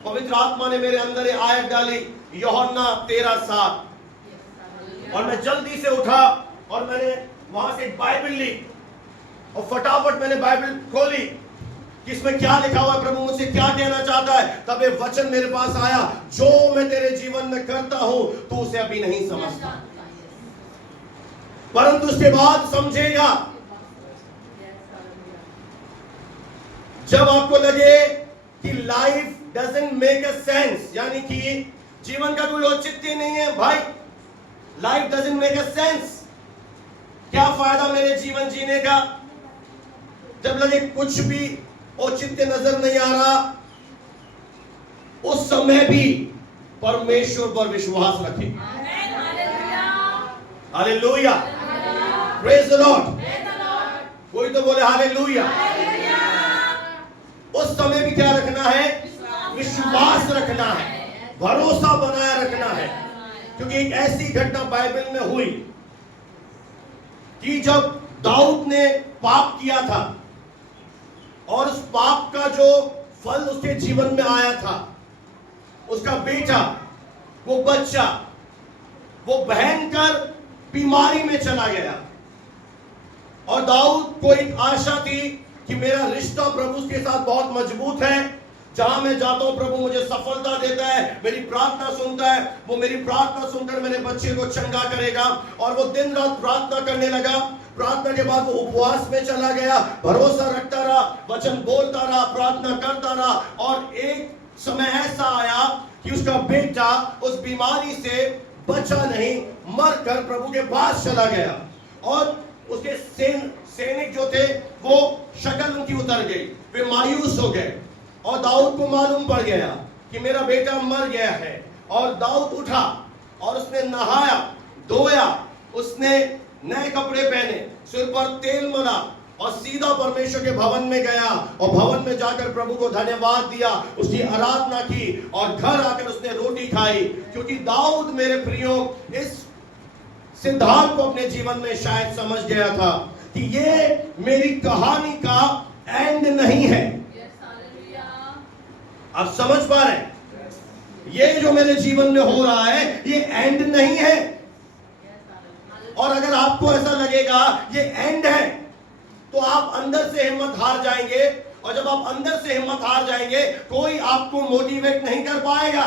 पवित्र आत्मा ने मेरे अंदर ये आयत डाली, यूहन्ना 13:7। और मैं जल्दी से उठा और मैंने वहां से एक बाइबल ली और फटाफट मैंने बाइबल खोली कि इसमें क्या लिखा हुआ है, प्रभु मुझसे क्या कहना चाहता है। तब एक वचन मेरे पास आया, जो मैं तेरे जीवन में करता हूं तू उसे अभी नहीं समझता, परंतु उसके बाद समझेगा। जब आपको लगे कि life doesn't make a sense, यानी कि जीवन का कोई औचित्य नहीं है भाई, life doesn't make a sense, क्या फायदा मेरे जीवन जीने का। जब लगे कुछ भी औचित्य नजर नहीं आ रहा, उस समय भी परमेश्वर पर विश्वास रखें। Hallelujah, praise the Lord. कोई तो बोले हालेलुया। उस समय भी क्या रखना है? विश्वास रखना है, भरोसा बनाए रखना है। क्योंकि एक ऐसी घटना बाइबल में हुई कि जब दाऊद ने पाप किया था और उस पाप का जो फल उसके जीवन में आया था, उसका बेटा, वो बच्चा, वो भयंकर बीमारी में चला गया। और दाऊद को एक आशा थी कि मेरा रिश्ता प्रभु के साथ बहुत मजबूत है, जहां मैं जाता हूं प्रभु मुझे सफलता देता है, मेरी प्रार्थना सुनता है, वो मेरी प्रार्थना सुनकर मेरे बच्चे को चंगा करेगा। और वो दिन रात प्रार्थना करने लगा। प्रार्थना के बाद वो उपवास में चला गया, भरोसा रखता रहा, वचन बोलता रहा, प्रार्थना करता रहा। और एक समय ऐसा आया कि उसका बेटा उस बीमारी से बचा नहीं, मरकर प्रभु के पास चला गया। और उसके सैनिक जो थे वो शक्ल उनकी उतर गई, वे मायूस हो गए। और दाऊद को मालूम पड़ गया कि मेरा बेटा मर गया है। और दाऊद उठा और उसने नहाया, धोया, उसने नए कपड़े पहने, सिर पर तेल मला और सीधा परमेश्वर के भवन में गया। और भवन में जाकर प्रभु को धन्यवाद दिया, उसकी आराधना की और घर आकर उसने रोटी खाई। क्योंकि दाऊद मेरे प्रियो इस सिद्धांत को अपने जीवन में शायद समझ गया था कि ये मेरी कहानी का एंड नहीं है। आप समझ पा रहे हैं? ये जो मेरे जीवन में हो रहा है ये एंड नहीं है। और अगर आपको ऐसा लगेगा ये एंड है तो आप अंदर से हिम्मत हार जाएंगे। और जब आप अंदर से हिम्मत हार जाएंगे कोई आपको मोटिवेट नहीं कर पाएगा।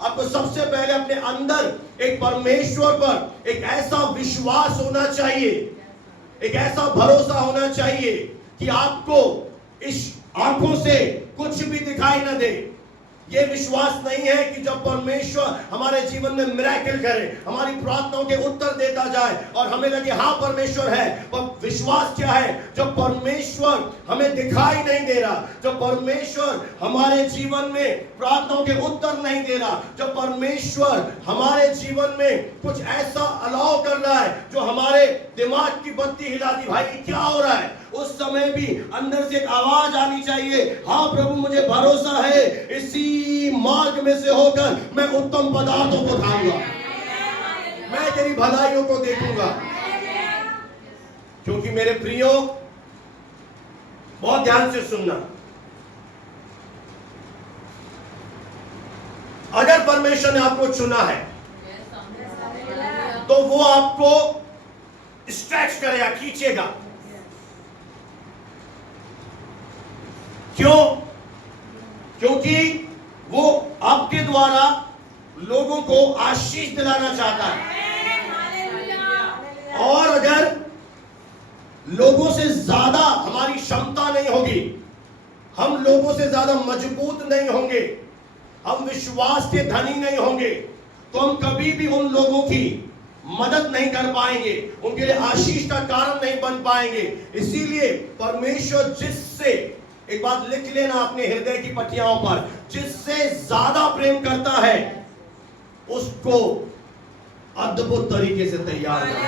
आपको सबसे पहले अपने अंदर एक परमेश्वर पर एक ऐसा विश्वास होना चाहिए, एक ऐसा भरोसा होना चाहिए कि आपको इस आंखों से कुछ भी दिखाई न दे। ये विश्वास नहीं है कि जब परमेश्वर हमारे जीवन में मिरेकल करे, हमारी प्रार्थनाओं के उत्तर देता जाए और हमें लगे हाँ परमेश्वर है। पर विश्वास क्या है? जब परमेश्वर हमें दिखाई नहीं दे रहा, जब परमेश्वर हमारे जीवन में प्रार्थनाओं के उत्तर नहीं दे रहा, जब परमेश्वर हमारे जीवन में कुछ ऐसा अलाउ कर रहा है जो हमारे दिमाग की बत्ती हिला दी, भाई क्या हो रहा है, उस समय भी अंदर से एक आवाज आनी चाहिए, हाँ प्रभु मुझे भरोसा है, इसी मार्ग में से होकर मैं उत्तम पदार्थों को खाऊंगा, मैं तेरी भलाइयों को देखूंगा। क्योंकि मेरे प्रियो बहुत ध्यान से सुनना, अगर परमेश्वर ने आपको चुना है तो वो आपको स्ट्रेच करेगा, खींचेगा। क्यों? क्योंकि वो आपके द्वारा लोगों को आशीष दिलाना चाहता है। और अगर लोगों से ज्यादा हमारी क्षमता नहीं होगी, हम लोगों से ज्यादा मजबूत नहीं होंगे, हम विश्वास के धनी नहीं होंगे, तो हम कभी भी उन लोगों की मदद नहीं कर पाएंगे, उनके लिए आशीष का कारण नहीं बन पाएंगे। इसीलिए परमेश्वर जिससे, एक बात लिख लेना अपने हृदय की पटियाओं पर, जिससे ज्यादा प्रेम करता है उसको अद्भुत तरीके से तैयार करता है।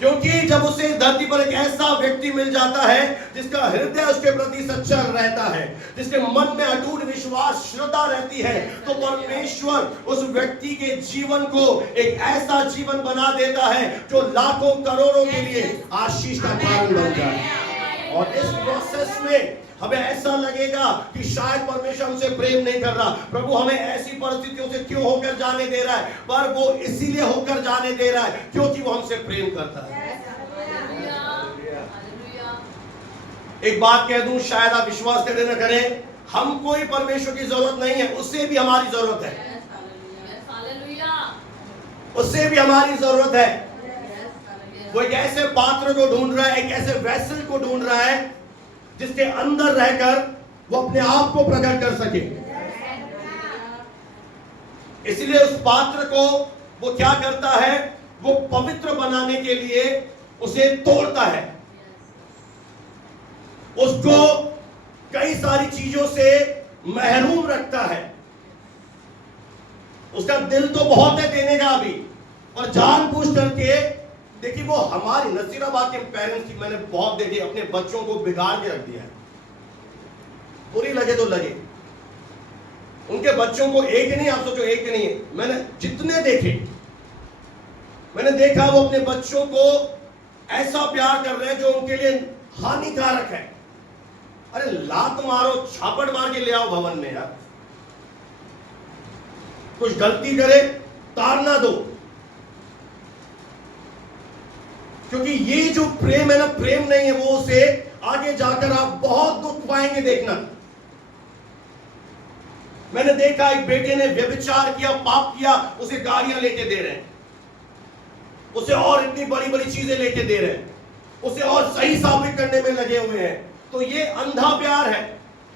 क्योंकि जब उसे धरती पर एक ऐसा व्यक्ति मिल जाता है जिसका हृदय उसके प्रति सच्चा रहता है, जिसके मन में अटूट विश्वास, श्रद्धा रहती है, तो परमेश्वर उस व्यक्ति के जीवन को एक ऐसा जीवन बना देता है जो लाखों करोड़ों के लिए आशीष का कारण बन जाए। और इस प्रोसेस में हमें ऐसा लगेगा कि शायद परमेश्वर हमसे प्रेम नहीं कर रहा, प्रभु हमें ऐसी परिस्थितियों से क्यों होकर जाने दे रहा है, पर वो इसीलिए होकर जाने दे रहा है क्योंकि वो हमसे प्रेम करता है। एक बात कह दूं, शायद आप विश्वास करें न करें, हमको ही परमेश्वर की जरूरत नहीं है, उससे भी हमारी जरूरत है, उससे भी हमारी जरूरत है। वो एक ऐसे पात्र को ढूंढ रहा है, एक ऐसे वेसल को ढूंढ रहा है जिसके अंदर रहकर वो अपने आप को प्रकट कर सके। इसलिए उस पात्र को वो क्या करता है, वो पवित्र बनाने के लिए उसे तोड़ता है, उसको कई सारी चीजों से महरूम रखता है। उसका दिल तो बहुत है देने का अभी, और जानबूझ करके, देखिए वो हमारी नसीराबाद के पेरेंट्स की मैंने बहुत देखे, अपने बच्चों को बिगाड़ के रख दिया है, बुरी लगे तो लगे। उनके बच्चों को एक नहीं, आप सोचो एक नहीं है, मैंने जितने देखे, मैंने देखा वो अपने बच्चों को ऐसा प्यार कर रहे हैं जो उनके लिए हानिकारक है। अरे लात मारो, छापड़ मार के ले आओ भवन में यार, कुछ गलती करे ताड़ना दो, क्योंकि ये जो प्रेम है ना, प्रेम नहीं है, वो उसे आगे जाकर आप बहुत दुख पाएंगे। देखना, मैंने देखा एक बेटे ने व्यभिचार किया, पाप किया, उसे गाड़ियां लेके दे रहे हैं, उसे और इतनी बड़ी बड़ी चीजें लेके दे रहे हैं, उसे और सही साबित करने में लगे हुए हैं। तो ये अंधा प्यार है,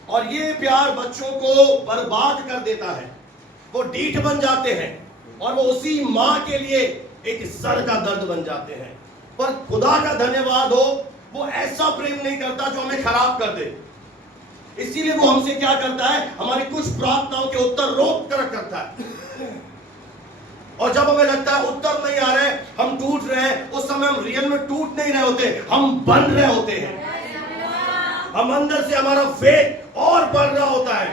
और ये प्यार बच्चों को बर्बाद कर देता है। वो ढीठ बन जाते हैं, और वो उसी मां के लिए एक सर का दर्द बन जाते हैं। पर खुदा का धन्यवाद हो, वो ऐसा प्रेम नहीं करता जो हमें खराब कर दे। इसीलिए वो हमसे क्या करता है, हमारी कुछ प्रार्थनाओं के उत्तर रोक कर करता है, और जब हमें लगता है उत्तर नहीं आ रहे, हम टूट रहे हैं, उस समय हम रियल में टूट नहीं रहे होते, हम बन रहे होते हैं। हम अंदर से हमारा फेथ और बढ़ रहा होता है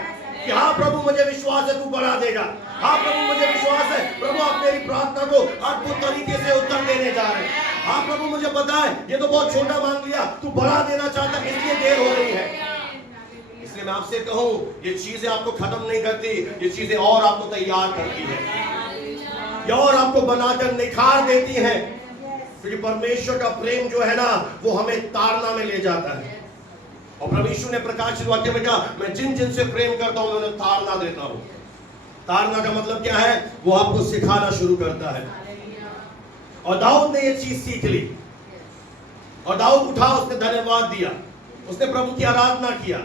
कि हाँ प्रभु मुझे विश्वास है, तू बढ़ा देगा, हाँ प्रभु मुझे विश्वास है, प्रभु आप मेरी प्रार्थना को अद्भुत तरीके से उत्तर देने जा रहे हैं। हाँ प्रभु मुझे पता है ये तो बहुत छोटा मांग लिया, तू बढ़ा देना चाहता, इसलिए देर हो रही है। इसलिए मैं आपसे कहूं, ये चीजें आपको खत्म नहीं करती, ये चीजें और आपको तैयार करती है, ये और आपको बनाकर निखार देती है, क्योंकि परमेश्वर का प्रेम जो है ना, वो हमें ताड़ना में ले जाता है। और प्रभु यीशु ने प्रकाशित वाक्य में कहा, मैं जिन जिन से प्रेम करता हूं मैं उन्हें ताड़ना देता हूं। ताड़ना का मतलब क्या है, वो आपको सिखाना शुरू करता है। और दाऊद ने ये चीज सीख ली, और दाऊद उठा, उसने धन्यवाद दिया, उसने प्रभु की आराधना किया,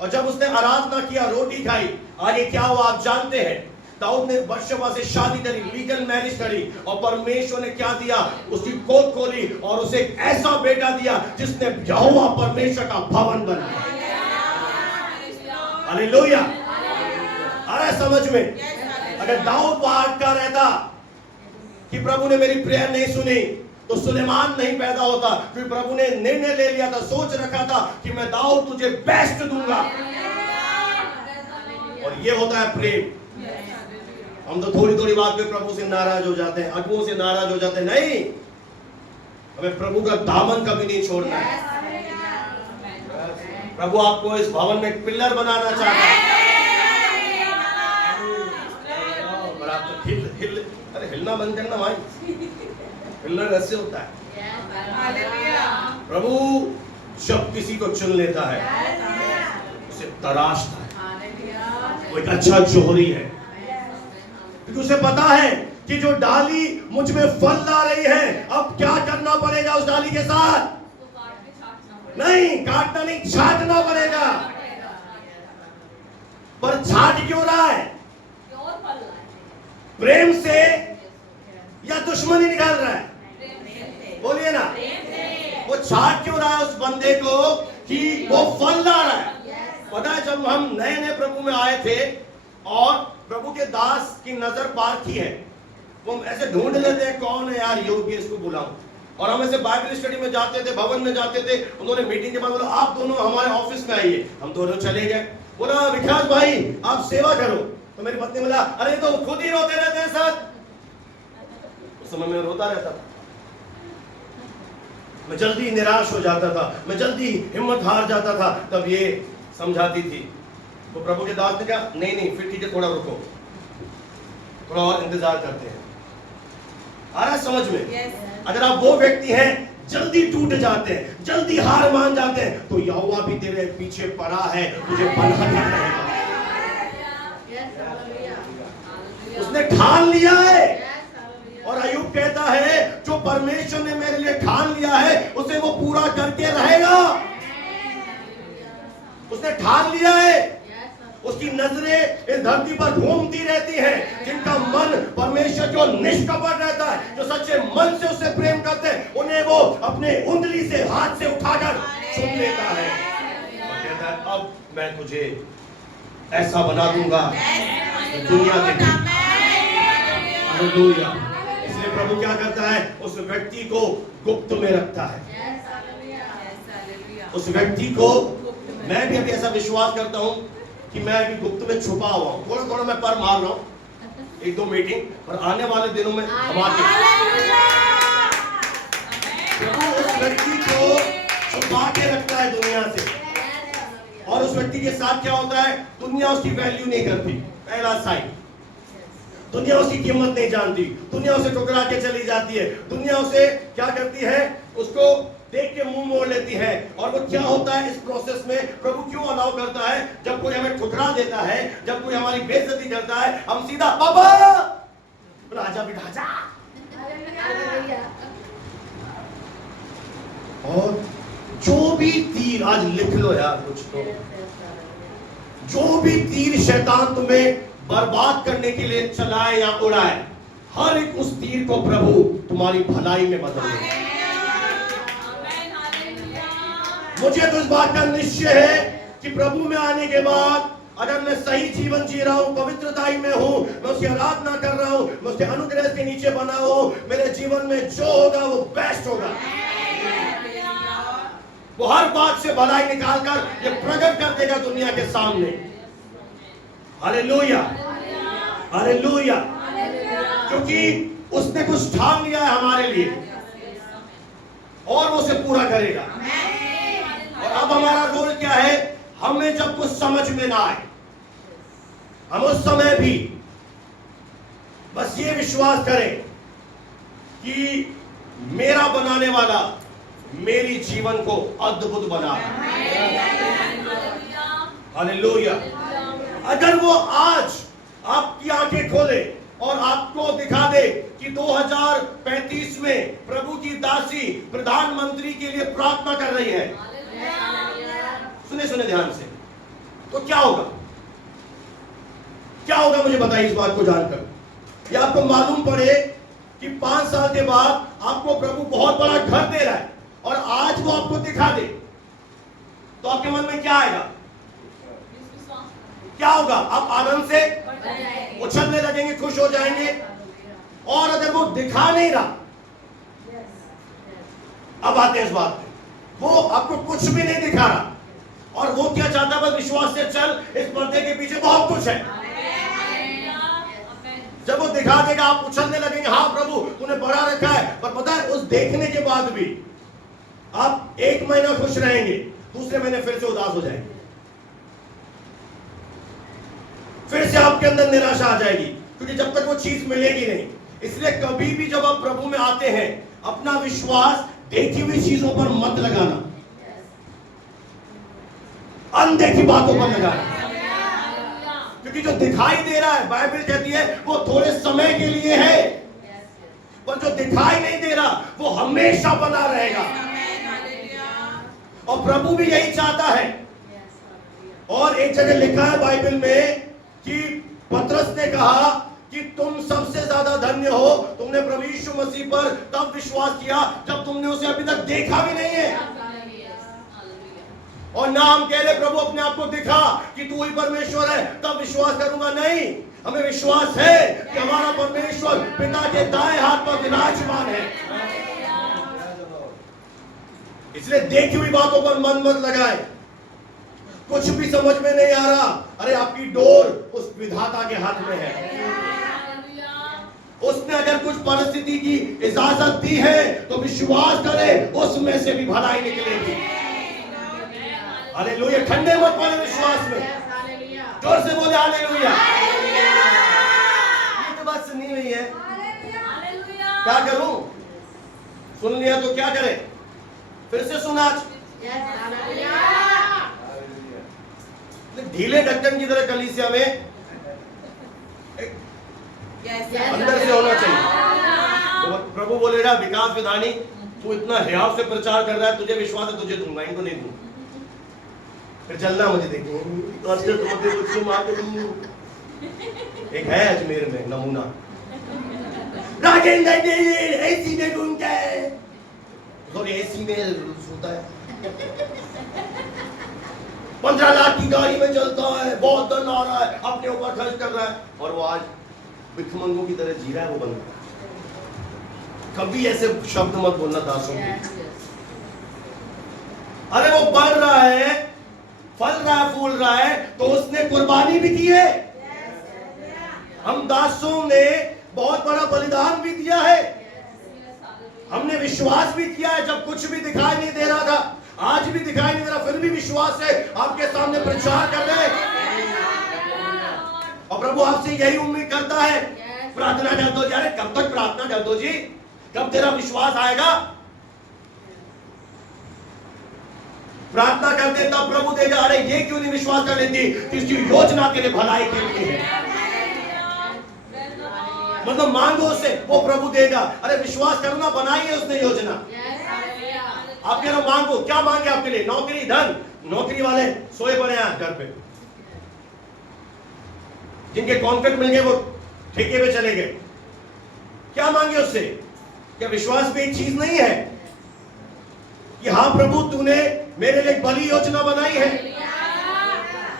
और जब उसने आराधना किया, रोटी खाई, आगे क्या हुआ आप जानते हैं। दाऊद ने बत्शबा से शादी करी, लीगल मैरिज करी, और परमेश्वर ने क्या दिया, उसकी गोद खोली और उसे एक ऐसा बेटा दिया जिसने यहोवा परमेश्वर का भवन बनाया। हालेलुया। अरे समझ में, अगर दाऊद वहां का रहता कि प्रभु ने मेरी प्रेयर नहीं सुनी, तो सुलेमान नहीं पैदा होता, क्योंकि प्रभु ने निर्णय ले लिया था, सोच रखा था कि मैं दाऊद तुझे बेस्ट दूंगा। और ये होता है प्रेम। हम तो थोड़ी थोड़ी बात पे प्रभु से नाराज हो जाते हैं, अगुओं से नाराज हो जाते हैं। नहीं, हमें प्रभु का दामन कभी नहीं छोड़ना है। प्रभु आपको इस भवन में एक पिलर बनाना चाहता है, और आप तो अरे हिलना बंद करना भाई, पिलर ऐसे होता है। प्रभु जब किसी को चुन लेता है, उसे तराशता है, वो एक अच्छा जोहरी है, क्योंकि उसे पता है कि जो डाली मुझ में फल ला रही है, अब क्या करना पड़ेगा उस डाली के साथ, नहीं काटना नहीं, छांटना पड़ेगा। पर छांट क्यों रहा है, प्रेम से या दुश्मनी निकाल रहा है, बोलिए ना। वो छांट क्यों रहा है उस बंदे को कि वो फल ला रहा है। पता है जब हम नए नए प्रभु में आए थे और प्रभु के दास की नजर पार की है, वो ऐसे ढूंढ लेते हैं कौन है यार योग्य इसको बुलाऊं, और हम ऐसे बाइबल स्टडी में जाते थे, भवन में जाते थे। उन्होंने मीटिंग के बाद बोला आप दोनों हमारे ऑफिस में आइए, हम दोनों चले गए। बोला विकास भाई आप सेवा करो, तो मेरी पत्नी बोला अरे तो खुद ही रोते रहते हैं सर। उस समय मैं रोता रहता था, मैं जल्दी निराश हो जाता था, मैं जल्दी हिम्मत हार जाता था। तब ये समझाती थी, तो प्रभु के दास ने कहा नहीं नहीं, फिर ठीक है, थोड़ा रुको, थोड़ा और इंतजार करते हैं। आ रहा समझ में? अगर आप वो व्यक्ति हैं जल्दी टूट जाते हैं, जल्दी हार मान जाते हैं, तो यहोवा भी तेरे पीछे पड़ा है, तुझे बढ़ाता रहेगा। उसने ठान लिया है, और अय्यूब कहता है जो परमेश्वर ने मेरे लिए ठान लिया है उसे वो पूरा करके रहेगा। उसने ठान लिया है। उसकी नजरें इस धरती पर घूमती रहती हैं। जिनका मन परमेश्वर जो निष्कपट रहता है, जो सच्चे मन से उससे प्रेम करते हैं, उन्हें वो अपने उंगली से, हाथ से उठाकर चुन लेता है और कहता है अब मैं तुझे ऐसा बना दूंगा दुनिया के। हालेलुया। इसलिए प्रभु क्या करता है, उस व्यक्ति को गुप्त में रखता है। उस व्यक्ति को, मैं भी अभी ऐसा विश्वास करता हूं कि मैं अभी गुप्त में छुपा हुआ हूं। थोड़ा थोड़ा मैं पर मार रहा हूं, एक दो मीटिंग, और आने वाले दिनों में हमारे प्रभु उस व्यक्ति को छुपा के रखता है दुनिया से। और उस व्यक्ति के साथ क्या होता है, दुनिया उसकी वैल्यू नहीं करती। पहला साइन, दुनिया उसकी कीमत नहीं जानती, दुनिया उसे ठुकरा के चली जाती है। दुनिया उसे क्या करती है, उसको देख के मुंह मोड़ लेती है। और वो क्या होता है इस प्रोसेस में, प्रभु क्यों अलाउ करता है, जब कोई हमें ठुकरा देता है, जब कोई हमारी बेइज्जती करता है, हम सीधा बाबा राजा बिठा जा। और जो भी तीर, आज लिख लो यार कुछ तो, जो भी तीर शैतान तुम्हें बर्बाद करने के लिए चलाए या उड़ाए, हर एक उस तीर को प्रभु तुम्हारी भलाई में बदल दे। मुझे तो इस बात का निश्चय है कि प्रभु में आने के बाद अगर मैं सही जीवन जी रहा हूं, पवित्रताई में हूं, मैं उसकी आराधना कर रहा हूं, मैं उसके अनुग्रह के नीचे बना हूं, मेरे जीवन में जो होगा वो बेस्ट होगा। वो हर बात से भलाई निकालकर ये प्रकट कर देगा दुनिया के सामने। Hallelujah, hallelujah. क्योंकि उसने कुछ ठान लिया है हमारे लिए और वो उसे पूरा करेगा। और अब हमारा रोल क्या है, हमें जब कुछ समझ में ना आए, हम उस समय भी बस ये विश्वास करें कि मेरा बनाने वाला मेरी जीवन को अद्भुत बना। हालेलुया। अगर वो आज आपकी आंखें खोले और आपको दिखा दे कि 2035 में प्रभु की दासी प्रधानमंत्री के लिए प्रार्थना कर रही है, सुने सुने ध्यान से, तो क्या होगा? क्या होगा मुझे बताइए इस बात को जानकर। या आपको मालूम पड़े कि 5 साल के बाद आपको प्रभु बहुत बड़ा घर दे रहा है और आज वो आपको दिखा दे, तो आपके मन में क्या आएगा? क्या होगा? आप आनंद से उछलने लगेंगे, खुश हो जाएंगे। और अगर वो दिखा नहीं रहा, अब आते हैं इस बात पे, वो आपको कुछ भी नहीं दिखा रहा और वो क्या चाहता है, बस विश्वास से चल, इस पर्दे के पीछे बहुत कुछ है। जब वो दिखा देगा आप उछलने लगेंगे, हाँ प्रभु तूने बड़ा रखा है। पर पता है उस देखने के बाद भी आप 1 महीना खुश रहेंगे, दूसरे महीने फिर से उदास हो जाएंगे, फिर से आपके अंदर निराशा आ जाएगी, क्योंकि जब तक वो चीज मिलेगी नहीं। इसलिए कभी भी जब आप प्रभु में आते हैं, अपना विश्वास देखी हुई चीजों पर मत लगाना, अनदेखी बातों पर लगाना। क्योंकि जो दिखाई दे रहा है, बाइबल कहती है वो थोड़े समय के लिए है, पर जो दिखाई नहीं दे रहा वो हमेशा बना रहेगा। और प्रभु भी यही चाहता है। और एक जगह लिखा है बाइबल में कि पतरस ने कहा कि तुम सबसे ज्यादा धन्य हो, तुमने प्रभु यीशु मसीह पर तब विश्वास किया जब तुमने उसे अभी तक देखा भी नहीं है। और ना हम कह रहे प्रभु अपने आप को दिखा कि तू ही परमेश्वर है तब विश्वास करूंगा, नहीं। हमें विश्वास है कि हमारा परमेश्वर पिता के दाएं हाथ पर विराजमान है। इसलिए देखी हुई बातों पर मन मत लगाए। कुछ भी समझ में नहीं आ रहा, अरे आपकी डोर उस विधाता के हाथ में है। उसने अगर कुछ परिस्थिति की इजाजत दी है तो विश्वास करे उसमें से भी भलाई निकलेगी। हालेलुया। ठंडे मत पड़े विश्वास में, जोर से बोले हालेलुया। ये तो बात सुनी हुई है, क्या करूं? सुन लिया तो क्या करें? फिर से सुना। ढीले ढक्कन की तरह कलीसिया में अंदर से होना चाहिए। तो प्रभु बोलेगा विकास विधानी तू इतना हियाव से प्रचार कर रहा है, तुझे विश्वास है, तुझे दूंगा, इनको नहीं दूंगा। फिर चलना मुझे देखो। एक है अजमेर में नमूना, राजेंद्र एसी में घूमता है, सॉरी एसी में सोता है, 15 लाख की गाड़ी में चलता है, बहुत धन आ रहा है, अपने ऊपर खर्च कर रहा है, और वो आज भिखमंगों की तरह जी रहा है। वो बंदा कभी ऐसे शब्द मत बोलना दासों को। अरे वो बढ़ रहा है, फल रहा है, फूल रहा है, तो उसने कुर्बानी भी की है। हम दासों ने बहुत बड़ा बलिदान भी दिया है, हमने विश्वास भी किया है जब कुछ भी दिखाई नहीं दे रहा था, आज भी दिखाई नहीं दे रहा, फिर भी विश्वास है आपके सामने प्रचार कर रहे हैं। और प्रभु आपसे यही उम्मीद करता है। प्रार्थना कर दो यार, कब तक प्रार्थना कर दो जी, कब तेरा विश्वास आएगा? प्रार्थना करते तब प्रभु देगा। अरे ये क्यों नहीं विश्वास कर लेती? इसकी योजना तेरे भलाई के लिए है। मतलब मांगो उसे, वो प्रभु देगा। अरे विश्वास करो ना, बनाई है उसने योजना। आप कह रहे मांगो, क्या मांगे आपके लिए? नौकरी, धन। नौकरी वाले सोए पड़े हैं घर पे, जिनके कॉन्ट्रैक्ट मिल गए वो ठेके पे चले गए। क्या मांगे उससे? क्या विश्वास में एक चीज नहीं है कि हाँ प्रभु तूने मेरे लिए बड़ी योजना बनाई है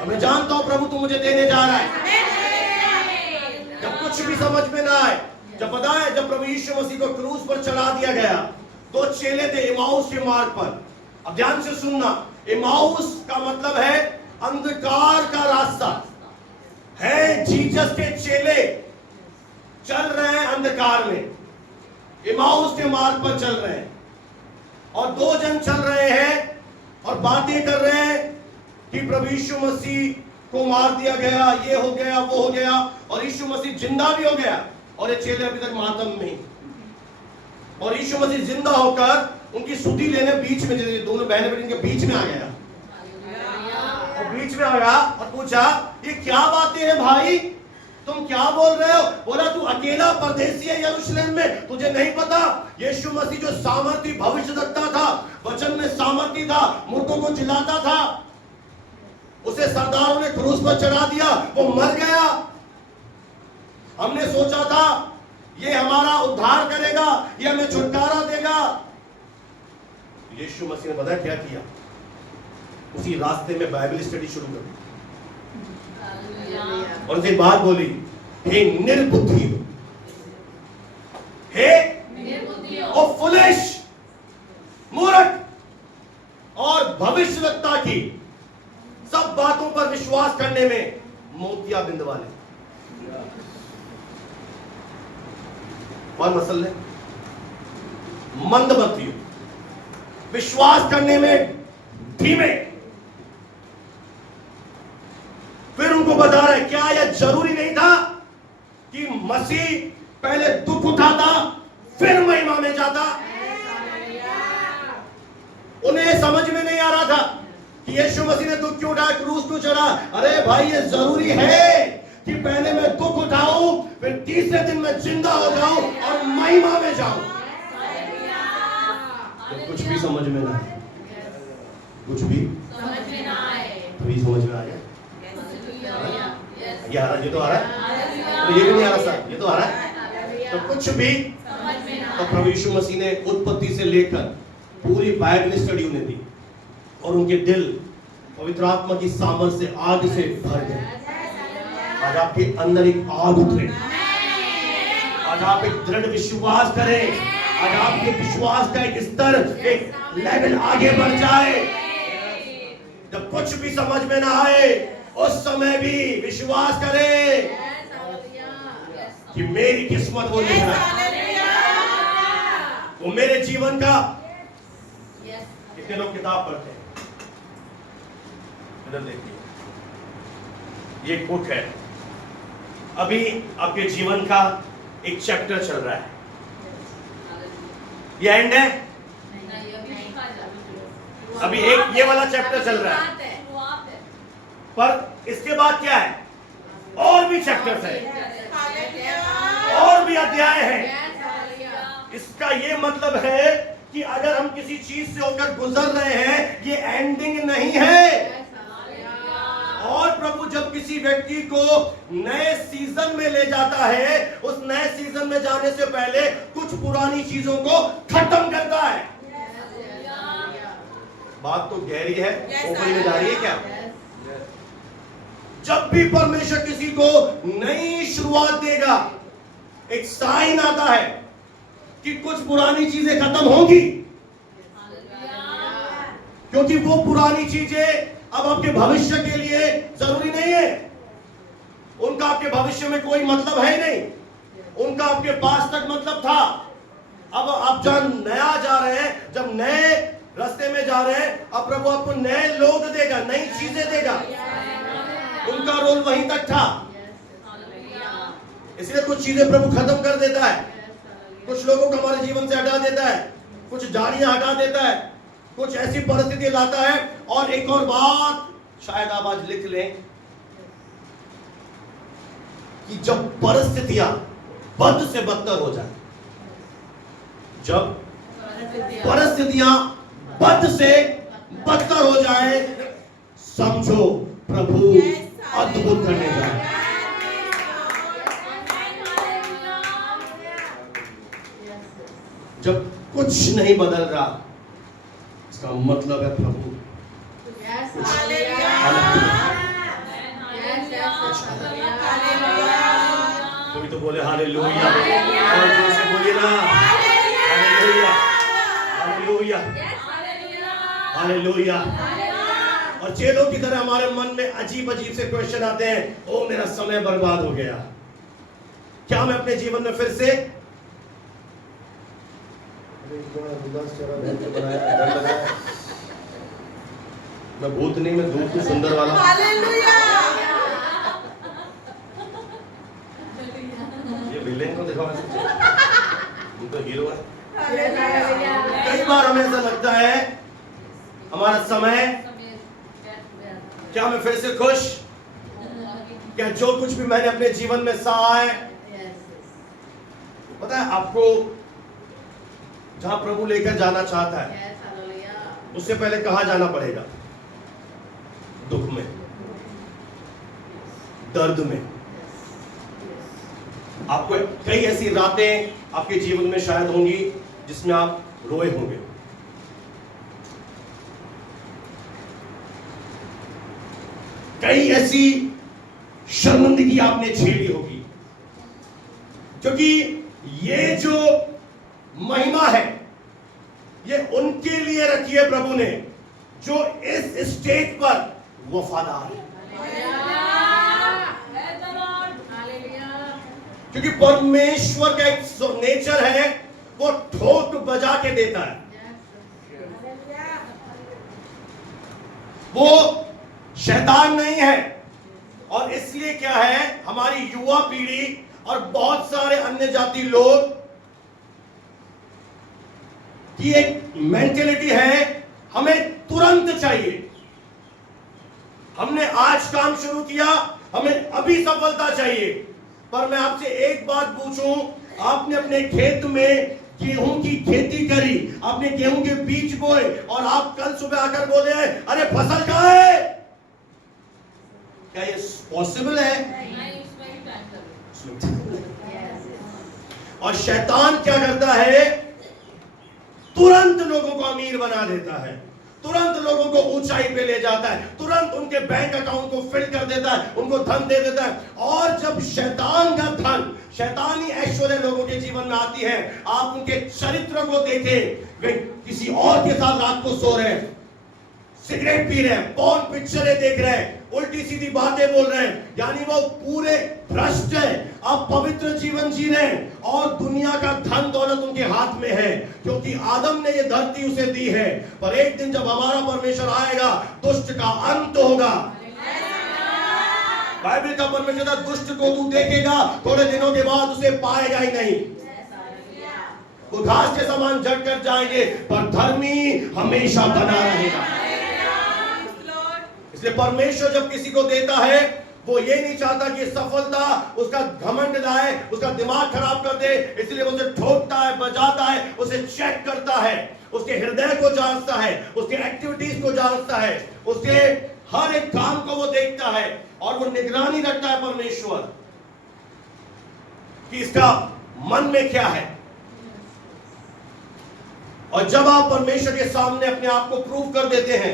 और मैं जानता हूं प्रभु तू मुझे देने जा रहा है। जब कुछ भी समझ में ना आए, जब पता है जब प्रभु यीशु मसीह को क्रूस पर चढ़ा दिया गया, 2 चेले थे इमाउस के मार्ग पर। अब ध्यान से सुनना, इमाउस का मतलब है अंधकार का रास्ता है। जीसस के चेले चल रहे हैं अंधकार में, इमाउस के मार्ग पर चल रहे हैं, और 2 जन चल रहे हैं और बातें कर रहे हैं कि प्रभु यीशु मसीह को मार दिया गया, ये हो गया, वो हो गया, और यीशु मसीह जिंदा भी हो गया, और ये चेले अभी तक मातम में। और यीशु मसीह जिंदा होकर उनकी सुधि लेने बीच में, दोनों बहन बेटी के बीच में आ गया, और बीच में आया और पूछा ये क्या बातें हैं भाई, तुम क्या बोल रहे हो? बोला तू अकेला परदेसी है यरूशलेम में, तुझे नहीं पता यीशु मसीह जो सामर्थी भविष्य रखता था, वचन में सामर्थी था, मुर्दों को जिलाता था, उसे सरदारों ने क्रूस पर चढ़ा दिया, वो मर गया। हमने सोचा था ये हमारा उद्धार करेगा, ये हमें छुटकारा देगा। यीशु मसीह ने पता क्या किया? उसी रास्ते में बाइबल स्टडी शुरू कर दी और उनसे बात बोली, हे निर्बुद्धि, हे ओ फुलिश, मूर्ख और भविष्यवक्ता की सब बातों पर विश्वास करने में मोतिया बिंद वाले। कौन मसले? मंदमतियों, विश्वास करने में धीमे। फिर उनको बता रहे क्या यह जरूरी नहीं था कि मसीह पहले दुख उठाता फिर महिमा में जाता? उन्हें समझ में नहीं आ रहा था कि यीशु मसीह ने दुख क्यों उठाया, क्रूस क्यों चढ़ा। अरे भाई ये जरूरी है कि पहले मैं दुख उठाऊं, फिर तीसरे दिन मैं जिंदा हो जाऊं और महिमा में जाऊं। तो कुछ भी समझ में ना आए, कुछ भी समझ में ना आए, अभी समझ में आ गया? ये आ रहा, ये तो आ रहा है, तो ये भी नहीं आ रहा सर, ये तो आ रहा है। तो कुछ भी तो प्रभु यीशु मसीह ने उत्पत्ति से लेकर पूरी बाइबल स्टडी उन्हें दी और उनके दिल पवित्र आत्मा की सामर्थ से आग से भर गए। आज आपके अंदर एक आग उतरे, आज आप एक दृढ़ विश्वास करें, आज आपके विश्वास का एक स्तर, एक लेवल आगे बढ़ जाए। जब कुछ भी समझ में ना आए उस समय भी विश्वास करें। कि मेरी किस्मत वो लिख रहा है, वो मेरे जीवन का। कितने लोग किताब पढ़ते हैं? इधर देखिए, ये एक बुक है, अभी आपके जीवन का एक चैप्टर चल रहा है, ये एंड है, अभी एक ये वाला चैप्टर चल रहा है, पर इसके बाद क्या है? और भी चैप्टर्स है, और भी अध्याय है। इसका ये मतलब है कि अगर हम किसी चीज से होकर गुजर रहे हैं, ये एंडिंग नहीं है। और प्रभु जब किसी व्यक्ति को नए सीजन में ले जाता है, उस नए सीजन में जाने से पहले कुछ पुरानी चीजों को खत्म करता है। बात तो गहरी है, ऊपरी में जा रही है क्या? जब भी परमेश्वर किसी को नई शुरुआत देगा, एक साइन आता है कि कुछ पुरानी चीजें खत्म होंगी, क्योंकि वो पुरानी चीजें अब आपके भविष्य के लिए जरूरी नहीं है। उनका आपके भविष्य में कोई मतलब है ही नहीं, उनका आपके पास तक मतलब था। अब आप जहां नया जा रहे हैं, जब नए रास्ते में जा रहे हैं, अब प्रभु आपको नए लोग देगा, नई चीजें देगा। उनका रोल वहीं तक था, इसलिए कुछ चीजें प्रभु खत्म कर देता है, कुछ लोगों को हमारे जीवन से हटा देता है, कुछ जाड़ियां हटा देता है, कुछ ऐसी परिस्थिति लाता है। और एक और बात शायद आप आज लिख लें कि जब परिस्थितियां बद से बदतर हो जाए, जब परिस्थितियां बद से बदतर हो जाए, समझो प्रभु अद्भुत करने जा रहा है। जब कुछ नहीं बदल रहा, इसका मतलब है प्रभु कुछ अलग। कोई तो बोले हालेलुया, और जोर से बोलिए ना हालेलुया, हालेलुया, हालेलुया। और चेलों की तरह हमारे मन में अजीब अजीब से क्वेश्चन आते हैं, ओ मेरा समय बर्बाद हो गया, क्या मैं अपने जीवन में फिर से मैं भूत नहीं, मैं दूध तो सुंदर वाला। ये विलेन को दिखाओ, तो हीरो है। कई बार हमें ऐसा लगता है हमारा समय, क्या मैं फिर से खुश, क्या जो कुछ भी मैंने अपने जीवन में सहा है। पता है आपको, जहां प्रभु लेकर जाना चाहता है, उससे पहले कहां जाना पड़ेगा? दुख में, दर्द में। आपको कई ऐसी रातें आपके जीवन में शायद होंगी जिसमें आप रोए होंगे, कई ऐसी शर्मिंदगी आपने झेली होगी, क्योंकि ये जो महिमा है ये उनके लिए रखी है प्रभु ने जो इस स्टेज पर वफादार है। क्योंकि परमेश्वर का एक नेचर है, वो ठोक बजा के देता है, वो शैतान नहीं है। और इसलिए क्या है, हमारी युवा पीढ़ी और बहुत सारे अन्य जाति लोग की एक मेंटेलिटी है, हमें तुरंत चाहिए। हमने आज काम शुरू किया, हमें अभी सफलता चाहिए। पर मैं आपसे एक बात पूछूं, आपने अपने खेत में गेहूं की खेती करी, आपने गेहूं के बीज बोए और आप कल सुबह आकर बोले अरे फसल कहां है? क्या ये पॉसिबल है? और शैतान क्या करता है, तुरंत लोगों को अमीर बना देता है, तुरंत लोगों को ऊंचाई पे ले जाता है, तुरंत उनके बैंक अकाउंट को फिल कर देता है, उनको धन दे देता है। और जब शैतान का धन, शैतानी ऐश्वर्य लोगों के जीवन में आती है, आप उनके चरित्र को देखें, वे किसी और के साथ रात को सो रहे हैं, सिगरेट पी रहे हैं, पॉर्न पिक्चरें देख रहे हैं, उल्टी सीधी बातें बोल रहे हैं, यानी वो पूरे भ्रष्ट है, अपवित्र जीवन जी रहे हैं और दुनिया का धन दौलत उनके हाथ में है, क्योंकि आदम ने ये धरती उसे दी है। पर एक दिन जब हमारा परमेश्वर आएगा, दुष्ट का अंत होगा। बाइबल का परमेश्वर का दुष्ट को तू देखेगा, थोड़े दिनों के बाद उसे पाएगा ही नहीं, वो घास के समान झड़ कर जाएंगे, पर धर्मी हमेशा बना रहेगा। इसलिए परमेश्वर जब किसी को देता है, वो ये नहीं चाहता कि सफलता उसका घमंड लाए, उसका दिमाग खराब कर दे, इसलिए वो उसे ठोकता है, बजाता है, उसे चेक करता है, उसके हृदय को जांचता है, उसके एक्टिविटीज को जांचता है, उसके हर एक काम को वो देखता है और वो निगरानी रखता है परमेश्वर कि इसका मन में क्या है। और जब आप परमेश्वर के सामने अपने आप को प्रूव कर देते हैं,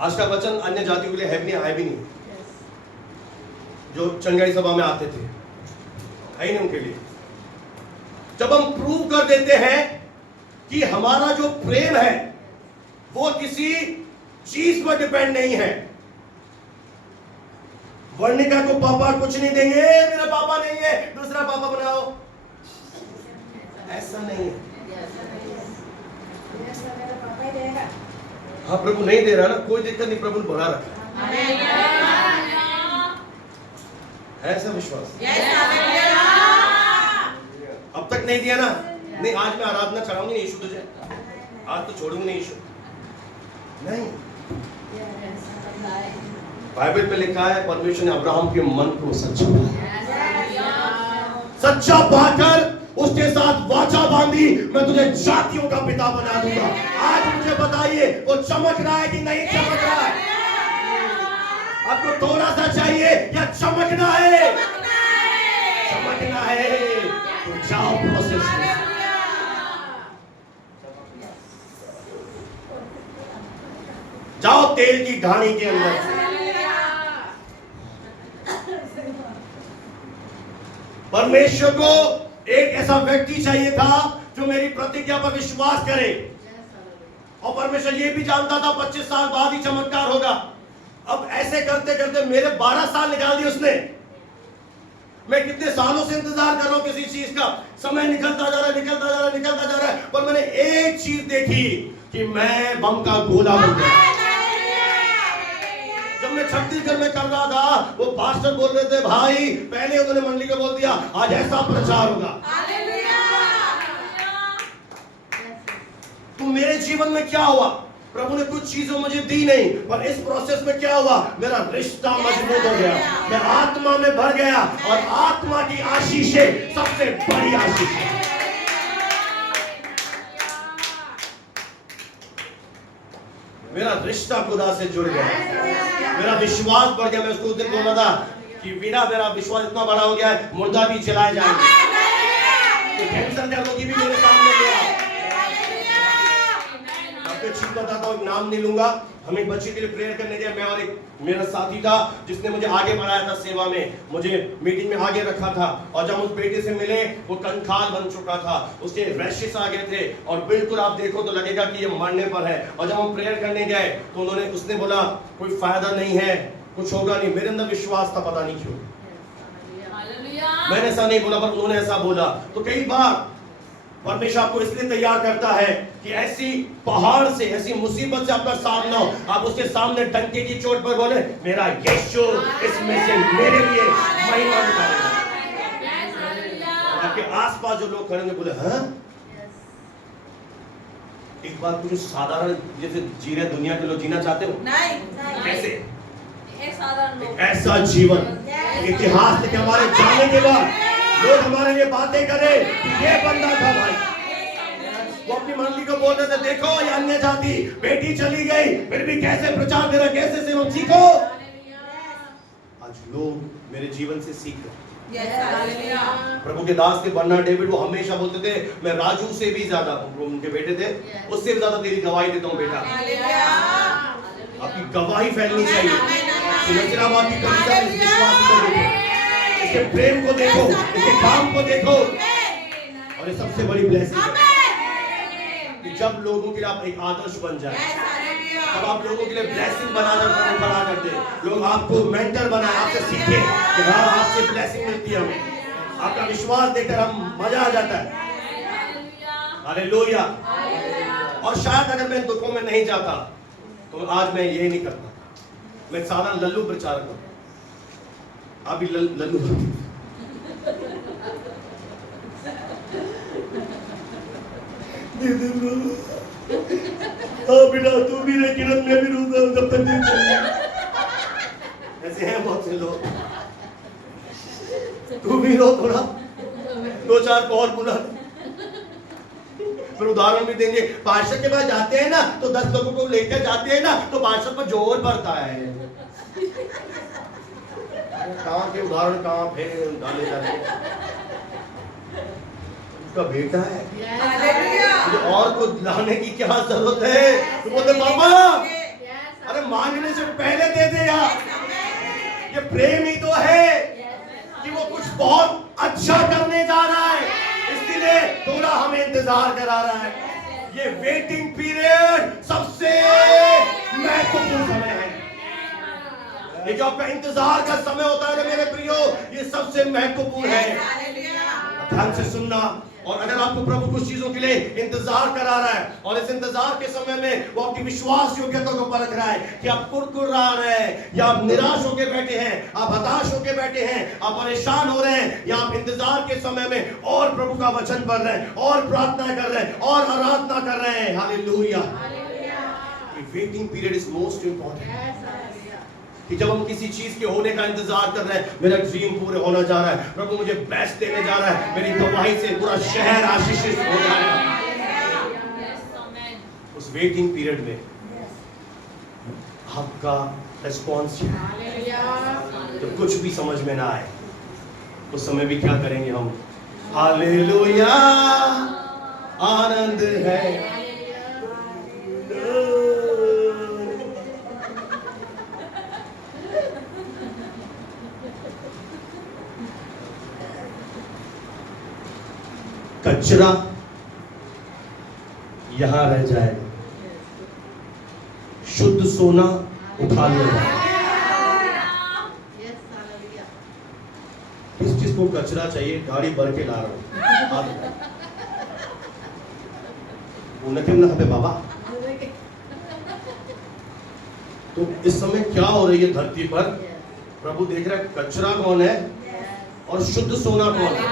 आज का वचन अन्य जातियों के लिए है भी नहीं, जो चंगाई सभा में आते थे, है ही नहीं उनके लिए। जब हम प्रूव कर देते हैं कि हमारा जो प्रेम है वो किसी चीज पर डिपेंड नहीं है, वर्णिका को पापा कुछ नहीं देंगे, मेरा पापा नहीं है, दूसरा पापा बनाओ, ऐसा नहीं है। हाँ, प्रभु नहीं दे रहा ना, कोई दिक्कत नहीं, प्रभु ने बढ़ा रखा है, ऐसा विश्वास। अब तक नहीं दिया ना, नहीं आज मैं आराधना कराऊंगी नहीं यीशु तुझे, आज तो छोड़ूंगी नहीं यीशु, नहीं। बाइबल में लिखा है परमेश्वर ने अब्राहम के मन को सच्चा पाकर उसके साथ वाचा बांधी, मैं तुझे जातियों का पिता बना दूंगा। आज मुझे बताइए, वो चमक रहा है कि नहीं चमक रहा है? आपको थोड़ा सा चाहिए या चमकना है? चमकना है तो जाओ प्रोसेस में। जाओ तेल की घानी के अंदर। परमेश्वर को एक ऐसा व्यक्ति चाहिए था जो मेरी प्रतिज्ञा पर विश्वास करे, और परमेश्वर ये भी जानता था 25 साल बाद ही चमत्कार होगा। अब ऐसे करते करते मेरे 12 साल निकाल दिए उसने। मैं कितने सालों से इंतजार कर रहा हूं किसी चीज का, समय निकलता जा रहा है, पर मैंने एक चीज देखी कि मैं बम का गोला बन गया। जब मैं छत्तीसगढ़ में कर रहा था, वो पास्टर बोल रहे थे, भाई पहले उन्होंने मंडली को बोल दिया आज ऐसा प्रचार होगा। तो मेरे जीवन में क्या हुआ? प्रभु ने कुछ चीजें मुझे दी नहीं, पर इस प्रोसेस में क्या हुआ? मेरा रिश्ता मजबूत हो गया, मैं आत्मा में भर गया, और आत्मा की आशीषें सबसे बड़ी आशीष है। मेरा रिश्ता खुदा से जुड़ गया, मेरा विश्वास बढ़ गया। मैं उसको उस दिन बोला था कि बिना मेरा विश्वास इतना बड़ा हो गया है, मुर्दा भी चलाए जाएंगे, तो कैंसर के रोगी भी मेरे सामने ले आओ। चीज बताता हूँ, नाम नहीं लूंगा। हम एक बच्चे के लिए प्रेयर करने गए, मैं और एक मेरा साथी था जिसने मुझे आगे बढ़ाया था सेवा में, मुझे मीटिंग में आगे रखा था। और जब उस बेटे से मिले, वो कंकाल बन चुका था, उसके रैशेस आ गए थे, और बिल्कुल आप देखो तो लगेगा कि ये मरने पर है। और जब हम प्रेयर करने गए तो उसने बोला कोई फायदा नहीं है, कुछ होगा नहीं। मेरे अंदर विश्वास था, पता नहीं क्यों मैंने ऐसा नहीं बोला, पर उन्होंने ऐसा बोला। तो कई बार परमेश्वर आपको इसलिए तैयार करता है कि ऐसी पहाड़ से, ऐसी मुसीबत से आपका सामना हो, आप उसके सामने डंके की चोट पर बोले, मेरा यीशु इसमें से मेरे लिए महिमा निकालेगा। आपके आसपास जो लोग खड़े बोले, हाँ एक बार कुछ साधारण जैसे जी रहे दुनिया के लोग जीना चाहते हो? नहीं। कैसे? ऐसा जीवन इतिहास लेके हमारे जाने के बाद लोग हमारे लिए बातें करें कि ये बंदा था भाई। वो अपनी मंडली को बोल रहे थे, देखो ये अन्य जाति बेटी चली गई, फिर भी कैसे प्रचार दे रहा, कैसे सेवा, सीखो। आज लोग मेरे जीवन से सीख रहे। प्रभु के दास थे बर्नार्ड डेविड, वो हमेशा बोलते थे, मैं राजू से भी ज्यादा, उनके बेटे थे, उससे भी ज्यादा तेरी गवाही देता हूँ बेटा। आपकी गवाही फैलनी चाहिए। नजराबाद की कविता में विश्वास को देखो, इसके प्रेम को देखो, इसके काम को देखो, और ये सबसे बड़ी ब्लेसिंग है कि जब लोगों के लिए आप एक आदर्श बन जाए। तब आप लोगों के लिए ब्लेसिंग बनाना खड़ा कर दे। लोग आपको मेंटर बनाए, आपसे सीखे कि हाँ आपसे ब्लेसिंग मिलती है हमें। आपका विश्वास देखकर हम मजा आ जाता है। हालेलुया। और शायद अगर मैं दुखों में नहीं जाता तो आज मैं ये नहीं करता, मैं सारा लल्लू प्रचारक हूं। अभी लल्लू बेटा तू भी रे किरण, मैं भी रोता हूं जब तक ऐसे हैं बहुत से लोग। तू भी रो थोड़ा, 2-4 को और बुला। फिर उदाहरण भी देंगे, पार्षद के पास जाते हैं ना तो 10 लोगों को लेकर जाते हैं ना तो पार्षद पर जोर पड़ता है। कहां के उदाहरण कहां फिर डाले जाते हैं। उसका बेटा है, तो और को लाने की क्या जरूरत है? तो बोलते बाबा अरे मांगने से पहले दे दे यार। ये प्रेम ही तो है कि वो कुछ बहुत अच्छा करने जा रहा है, इसलिए थोड़ा हमें इंतजार करा रहा है। ये वेटिंग पीरियड सबसे महत्वपूर्ण समय है। ये जो आपका इंतजार का समय होता है ना मेरे प्रियो, ये सबसे महत्वपूर्ण है। ध्यान से सुनना। और अगर आपको प्रभु कुछ चीजों के लिए इंतजार करा रहा है और इस इंतजार के समय में वो आपकी विश्वास योग्यता को परख रहा है कि आप कुड़कुड़ा रहे हैं या आप निराश होकर बैठे हैं, आप हताश होकर बैठे हैं, आप परेशान हो रहे हैं, या आप इंतजार के समय में और प्रभु का वचन पढ़ रहे हैं और प्रार्थना कर रहे हैं और आराधना कर रहे हैं। Hallelujah. Waiting period is most important. कि जब हम किसी चीज के होने का इंतजार कर रहे हैं, मेरा ड्रीम पूरे होना जा रहा है, प्रभु मुझे बेस्ट देने जा रहा है, मेरी गवाही से पूरा शहर आशीषित हो जाएगा। उस वेटिंग पीरियड में आपका रिस्पॉन्स जब कुछ भी समझ में ना आए उस समय भी क्या करेंगे हम? हालेलुया, आनंद है। कचरा यहां रह जाएगा, शुद्ध सोना उठा लिया जाएगा। किस चीज को कचरा चाहिए? गाड़ी भर के ला रहा हूं पे बाबा। तो इस समय क्या हो रही है धरती पर? प्रभु देख रहा है कचरा कौन है और शुद्ध सोना कौन है।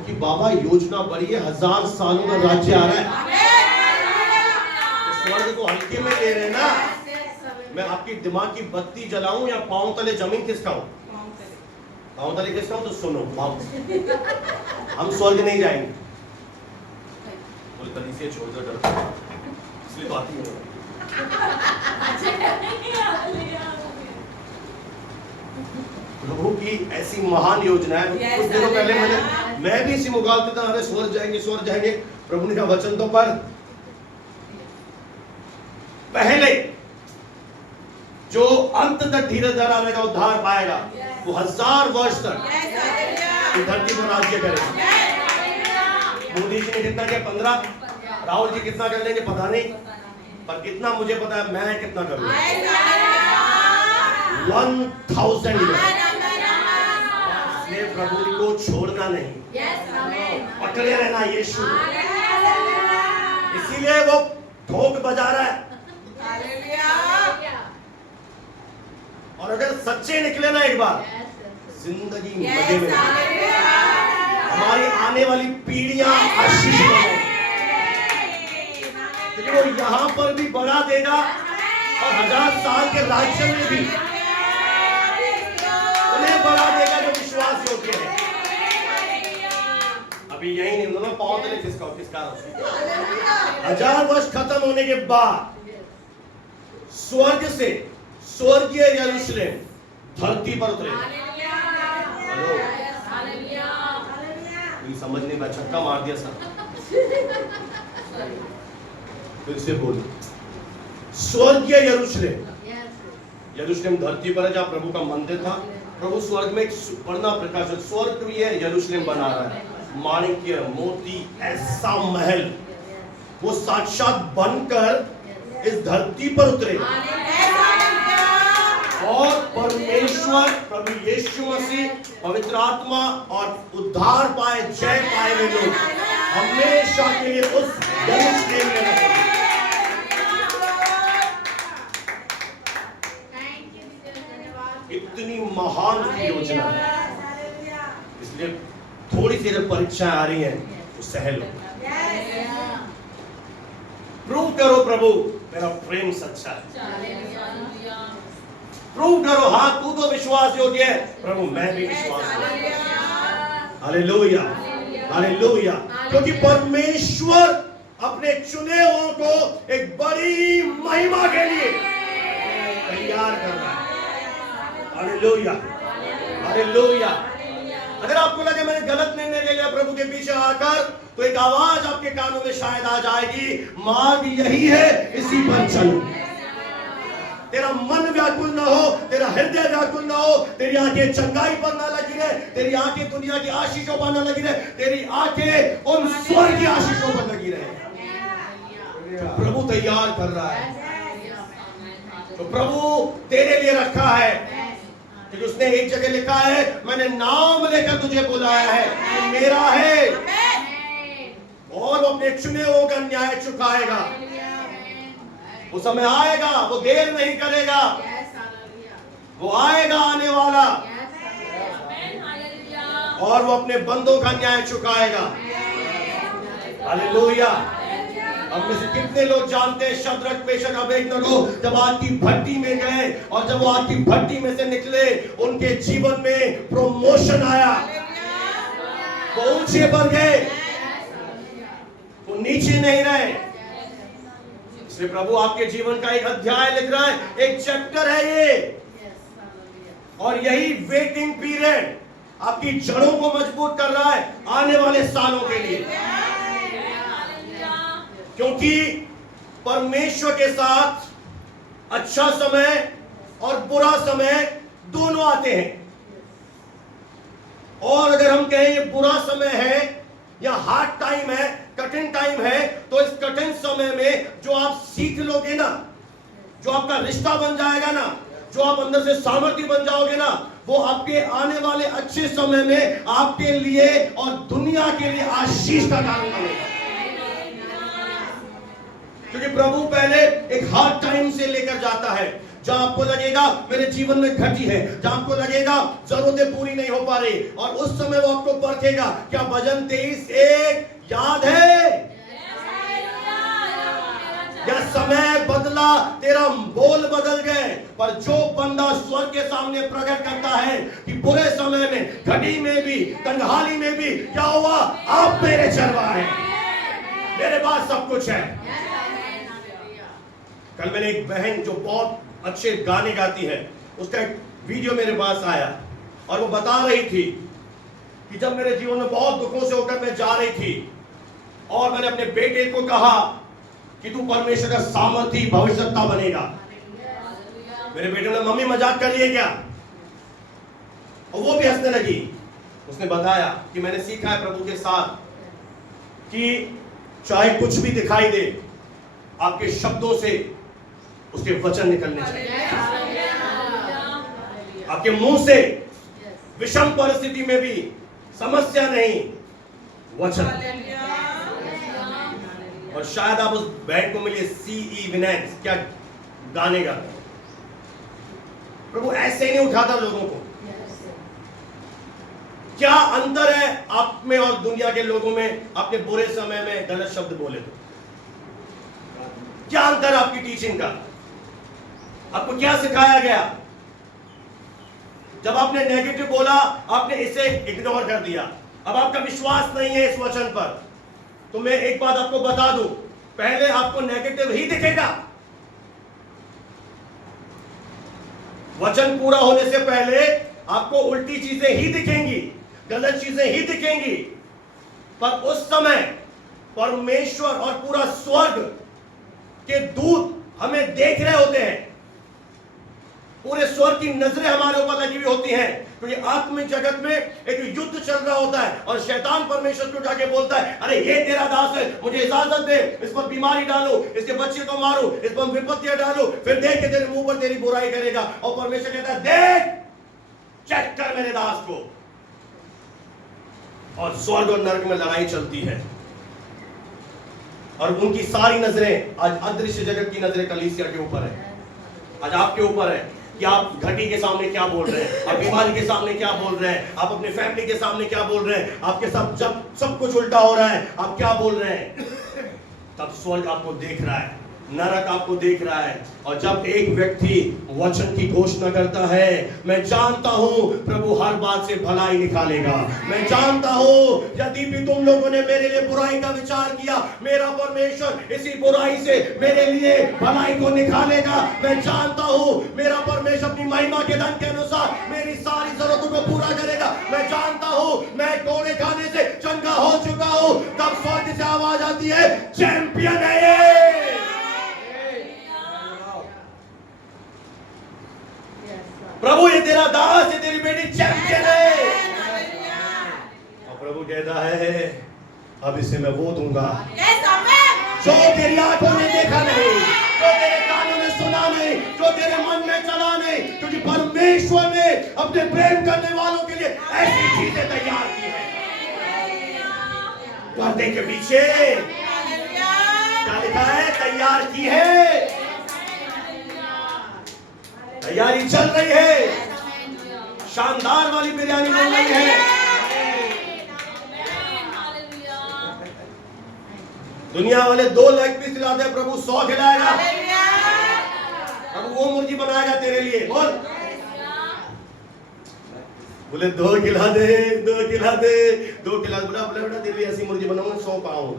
कि बाबा योजना बड़ी है, 1000 सालों में राज्य आ रहा है। तो स्वर्ग को हल्के में ले रहे ना। मैं आपकी दिमाग की बत्ती जलाऊं या पांव तले जमीन खिसकाऊं? पांव तले खिसकाऊं तो सुनो, पांव हम स्वर्ग नहीं जाएंगे। बोले कहीं से छोड़ दो, डर इसलिए तो आती है। प्रभु की ऐसी महान योजना है। कुछ दिनों पहले मैं भी इसी मुकाबले था, अरे स्वर्ग जाएंगे। प्रभु ने कहा वचन तो पर पहले जो अंत तक धीरज धरा रहेगा उद्धार पाएगा, वो 1000 वर्ष तक धरती पर राज्य करेगा। मोदी जी ने कितना किया? 15। राहुल जी कितना कर लेंगे पता नहीं, पर कितना मुझे पता है मैं कितना करूंगा। 1000 ईयर। प्रभु को छोड़ना नहीं, पकड़े रहना यीशु। इसीलिए वो ठोक बजा रहा है। और अगर सच्चे निकले ना एक बार, जिंदगी मजे में, हमारी आने वाली पीढ़ियां आशीष बनेंगी। क्योंकि वो यहां पर भी बढ़ा देगा और 1000 साल के राज्य में भी उन्हें बढ़ा देगा जो विश्वास योग्य है। अभी यही नहीं, मतलब पांव तले किसका 1000 वर्ष खत्म होने के बाद स्वर्ग से स्वर्गीय यरूशलेम धरती पर उतरेगा। समझ नहीं पाया, छक्का मार दिया सर। फिर से बोल, स्वर्गीय यरूशलेम धरती पर है जहाँ प्रभु का मंदिर था। प्रभु स्वर्ग में बढ़ना प्रकाश, स्वर्ग भी है, यरूशलेम बना रहा है। माणिक्य मोती ऐसा महल वो साक्षात बनकर इस धरती पर उतरे और परमेश्वर प्रभु यीशु मसीह पवित्र आत्मा और उद्धार पाए, जय पाए हुए लोग हमेशा के लिए उस यरूशलेम में रहेंगे। इतनी महान योजना है, इसलिए थोड़ी सी जब परीक्षाएं आ रही हैं तो सहल लो। प्रूव करो प्रभु मेरा प्रेम सच्चा है। प्रूव करो, हाँ तू तो विश्वास योग्य है प्रभु, मैं भी विश्वास योग्य हूं। Hallelujah, hallelujah. क्योंकि परमेश्वर अपने चुने हुओं को एक बड़ी महिमा के लिए तैयार कर रहा है। Hallelujah, hallelujah. अगर आपको लगे मैंने गलत निर्णय ले लिया प्रभु के पीछे आकर, तो एक आवाज आपके कानों में शायद आ जाएगी, मार्ग यही है, इसी पर चलो। तेरा मन व्याकुल ना हो, तेरा हृदय व्याकुल ना हो, तेरी आंखें चंगाई पर ना लगी रहे, तेरी आंखें दुनिया की आशीषों पर ना लगी रहे, तेरी आंखें उन स्वर्ग की आशीषों पर लगी रहे। प्रभु तैयार कर रहा है, तो प्रभु तेरे लिए रखा है, क्योंकि उसने एक जगह लिखा है, मैंने नाम लेकर तुझे बुलाया है, तू मेरा है, और वो अपने चुने हुओं का न्याय चुकाएगा। वो समय आएगा, वो देर नहीं करेगा, वो आएगा आने वाला, और वो अपने बंदों का न्याय चुकाएगा। हालेलुया। अब में से कितने लोग जानते हैं शद्रक मेशक अबेदनगो जब आग की भट्टी में गए, और जब वो आग की भट्टी में से निकले, उनके जीवन में प्रमोशन आया, वो ऊंचे पर गए, वो नीचे नहीं रहे। इसलिए प्रभु आपके जीवन का एक अध्याय लिख रहा है, एक चैप्टर है ये, और यही वेटिंग पीरियड आपकी जड़ों को मजबूत कर रहा है आने वाले सालों के लिए। क्योंकि परमेश्वर के साथ अच्छा समय और बुरा समय दोनों आते हैं, और अगर हम कहें ये बुरा समय है या हार्ड टाइम है, कठिन टाइम है, तो इस कठिन समय में जो आप सीख लोगे ना, जो आपका रिश्ता बन जाएगा ना, जो आप अंदर से सामर्थ्य बन जाओगे ना, वो आपके आने वाले अच्छे समय में आपके लिए और दुनिया के लिए आशीष का कारण बनेगा। क्योंकि प्रभु पहले एक हार्ड टाइम से लेकर जाता है, जहां आपको लगेगा मेरे जीवन में घटी है, जहां आपको लगेगा जरूरतें पूरी नहीं हो पा रही, और उस समय वो आपको परखेगा। क्या भजन 23:1 याद है? या समय बदला, तेरा बोल बदल गए, पर जो बंदा स्वर्ग के सामने प्रकट करता है कि बुरे समय में, घटी में भी, कंगाली में भी क्या हुआ, आप मेरे चरवाहे हैं, मेरे पास सब कुछ है। कल मैंने एक बहन जो बहुत अच्छे गाने गाती है, उसका एक वीडियो मेरे पास आया, और वो बता रही थी कि जब मेरे जीवन में बहुत दुखों से होकर मैं जा रही थी, और मैंने अपने बेटे को कहा कि तू परमेश्वर का सामर्थी भविष्यवक्ता बनेगा। मेरे बेटे ने, मम्मी मजाक कर रही है क्या? और वो भी हंसने लगी। उसने बताया कि मैंने सीखा है प्रभु के साथ कि चाहे कुछ भी दिखाई दे, आपके शब्दों से उसके वचन निकलने चाहिए। आपके मुंह से विषम परिस्थिति में भी समस्या नहीं, वचन। और शायद आप उस बैंड को मिले सीई विनेंस, क्या गाने गा। प्रभु ऐसे ही नहीं उठाता लोगों को। क्या अंतर है आप में और दुनिया के लोगों में? आपने बुरे समय में गलत शब्द बोले तो क्या अंतर है आपकी टीचिंग का? आपको क्या सिखाया गया? जब आपने नेगेटिव बोला, आपने इसे इग्नोर कर दिया। अब आपका विश्वास नहीं है इस वचन पर, तो मैं एक बात आपको बता दूं, पहले आपको नेगेटिव ही दिखेगा। वचन पूरा होने से पहले आपको उल्टी चीजें ही दिखेंगी, गलत चीजें ही दिखेंगी, पर उस समय परमेश्वर और पूरा स्वर्ग के दूत हमें देख रहे होते हैं। पूरे स्वर्ग की नजरें हमारे ऊपर लगी हुई होती हैं, क्योंकि आत्मिक जगत में एक युद्ध चल रहा होता है और शैतान परमेश्वर को जाके बोलता है, अरे ये तेरा दास है, मुझे इजाजत दे, इस पर बीमारी डालो, इसके बच्चे को मारो, इस पर विपत्तियां डालो, फिर देख के तेरे मुंह पर तेरी बुराई करेगा। और परमेश्वर कहता है, देख, चेक कर मेरे दास को। और स्वर्ग और नरक में लड़ाई चलती है और उनकी सारी नजरें, आज अदृश्य जगत की नजरें कलीसिया के ऊपर है, आज आपके ऊपर है कि आप घटी के सामने क्या बोल रहे हैं, आप बीमारी के सामने क्या बोल रहे हैं, आप अपने फैमिली के सामने क्या बोल रहे हैं, आपके साथ जब सब कुछ उल्टा हो रहा है आप क्या बोल रहे हैं। तब स्वर्ग आपको देख रहा है, नरक आपको देख रहा है। और जब एक व्यक्ति वचन की घोषणा करता है, मैं जानता हूं प्रभु हर बात से भलाई निकालेगा, मैं जानता हूं यदि भी तुम लोगों ने मेरे लिए बुराई का विचार किया, मेरा परमेश्वर इसी बुराई से मेरे लिए भलाई को निकालेगा। मैं जानता हूं मेरा परमेश्वर अपनी महिमा के धन के अनुसार मेरी सारी जरूरतों को पूरा करेगा। मैं जानता हूं मैं कोड़े खाने से चंगा हो चुका हूं। तब स्वर्ग से आवाज आती है, चैंपियन है ये। प्रभु ये तेरा दास, ये तेरी बेटी चैंपियन है। और प्रभु कहता है, अब इसे मैं वो दूंगा जो तेरी आंखों ने देखा नहीं, जो तेरे कानों ने सुना नहीं, जो तेरे मन में चला नहीं, क्योंकि परमेश्वर ने अपने प्रेम करने वालों के लिए ऐसी चीजें तैयार की है। पर्दे के पीछे क्या लिखा है? तैयार की है, तैयारी चल रही है, शानदार वाली बिरयानी बन रही है। दुनिया वाले 2 लेग पीस खिलाते हैं, प्रभु 100 खिलाएगा। प्रभु वो मुर्गी बनाएगा तेरे लिए। बोले 2 खिला दे, 2 खिला दे, 2 खिला दे। बोला बेटा तेरे लिए ऐसी मुर्गी बनाऊंगा 100 पाउंड।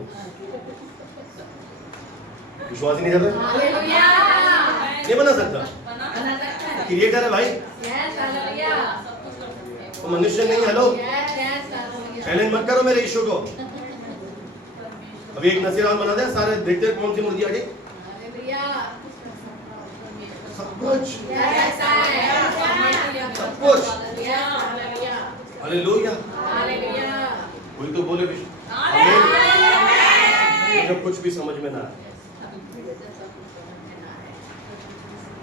विश्वास ही नहीं करता, नहीं बना सकता। क्रिएटर है भाई, तो मनुष्य नहीं। हेलो, चैलेंज मत करो मेरे इशू को। अभी एक नसीरान बना दे, सारे देखते हैं कौन सी मुर्गी आ गई। सब कुछ, सब कुछ। हालेलुया, कोई तो बोले जब कुछ भी समझ में ना आए,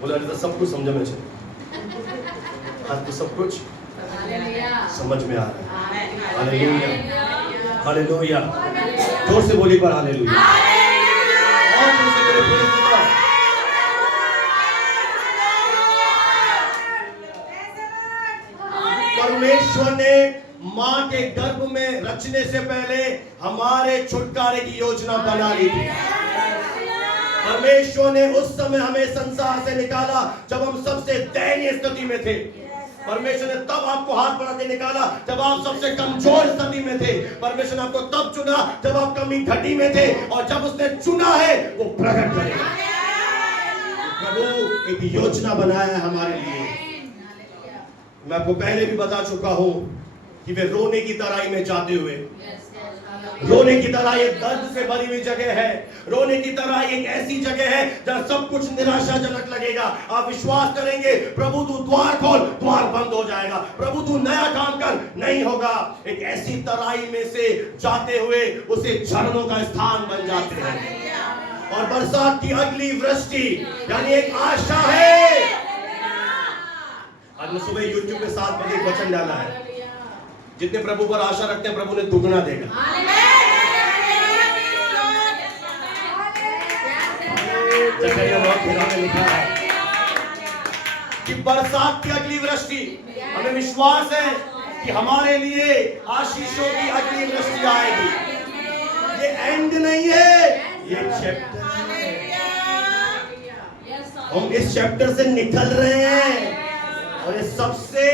बोला तो सब कुछ समझ में चले। आज तो सब कुछ समझ में आ रहा है। Hallelujah, hallelujah. जोर से बोली पर हालेलुया। और जोर से बोले प्रेज़ द लॉर्ड। परमेश्वर ने मां के गर्भ में रचने से पहले हमारे छुटकारे की योजना बना ली थी। परमेश्वर ने उस समय हमें संसार से निकाला जब हम सबसे दयनीय स्थिति में थे। परमेश्वर ने तब आपको हाथ बढ़ा के निकाला जब आप सबसे कमजोर स्थिति में थे। परमेश्वर ने आपको तब चुना जब आप कमी घटी में थे, और जब उसने चुना है वो प्रकट करेगा। प्रभु एक योजना बनाया है हमारे लिए। मैं आपको पहले भी बता चुका हूं कि वे रोने की तराई में जाते हुए, रोने की तरह एक दर्द से भरी हुई जगह है, रोने की तरह एक ऐसी जगह है जहां सब कुछ निराशाजनक लगेगा। आप विश्वास करेंगे, प्रभु तू द्वार खोल, द्वार बंद हो जाएगा। प्रभु तू नया काम कर, नहीं होगा। एक ऐसी तराई में से जाते हुए उसे झरनों का स्थान बन जाते हैं, और बरसात की अगली वृष्टि यानी एक आशा है। आज मैं सुबह यूट्यूब पे 7 बजे वचन डाला है, जितने प्रभु पर आशा रखते हैं प्रभु ने दुगना देगा। लिखा है कि बरसात की अगली वृष्टि, हमें विश्वास है कि हमारे लिए आशीषों की अगली वृष्टि आएगी। ये एंड नहीं है, ये चैप्टर है। हम इस चैप्टर से निकल रहे हैं, और ये सबसे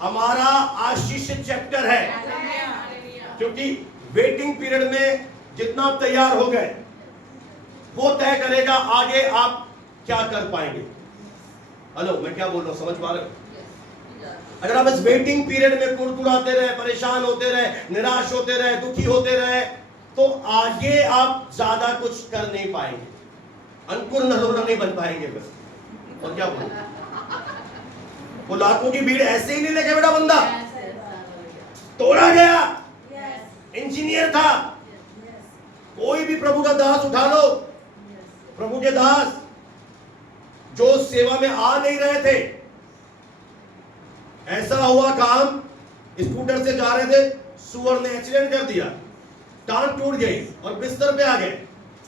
हमारा आशीषित चैप्टर है, क्योंकि वेटिंग पीरियड में जितना आप तैयार हो गए वो तय करेगा आगे आप क्या कर पाएंगे। हेलो, मैं क्या बोल रहा हूं, समझ पा रहे हो? अगर आप इस वेटिंग पीरियड में कुड़कुड़ाते रहे, परेशान होते रहे, निराश होते रहे, दुखी होते रहे, तो आगे आप ज्यादा कुछ कर नहीं पाएंगे, अंकुर नरोड़ा नहीं बन पाएंगे बस। और क्या बोलूं, वो लाखों की भीड़ ऐसे ही नहीं लेके बेटा बंदा तोड़ा गया। इंजीनियर था। कोई भी प्रभु का दास उठा लो, प्रभु के दास जो सेवा में आ नहीं रहे थे, ऐसा हुआ काम, स्कूटर से जा रहे थे, सुअर ने एक्सीडेंट कर दिया, टांग टूट गई और बिस्तर पे आ गए।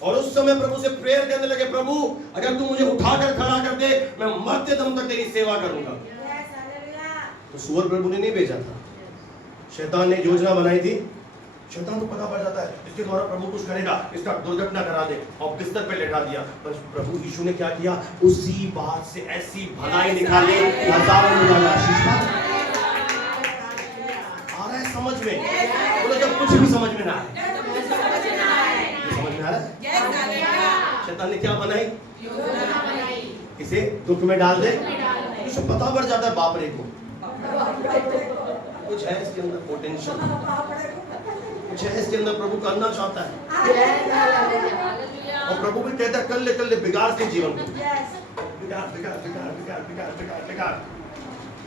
और उस समय प्रभु से प्रेयर करने लगे, प्रभु अगर तू मुझे उठाकर खड़ा कर दे, मैं मरते दम तक तेरी सेवा करूंगा। तो सुअर प्रभु ने नहीं भेजा था, शैतान ने योजना बनाई थी। शैतान को पता पड़ जाता है इसके द्वारा प्रभु कुछ करेगा, इसका दुर्घटना करा दे, और बिस्तर पे लेटा दिया। पर प्रभु यीशु ने क्या किया, उसी बात से ऐसी भलाई निकाली, हजारों लोगों का आशीष आ रहा है समझ में। बोलो जब कुछ भी समझ में ना आए, समझ में आ रहा है। शैतान ने क्या बनाई, इसे दुख में डाल दे। इसे पता पड़ जाता है बाप रे को कुछ है इसके अंदर पोटेंशियल, कुछ है इसके अंदर, प्रभु करना चाहता है। और प्रभु भी कहता है कर ले बिगाड़ के जीवन को, बिगाड़ बिगाड़ बिगाड़ बिगाड़ बिगाड़ बिगाड़ बिगाड़।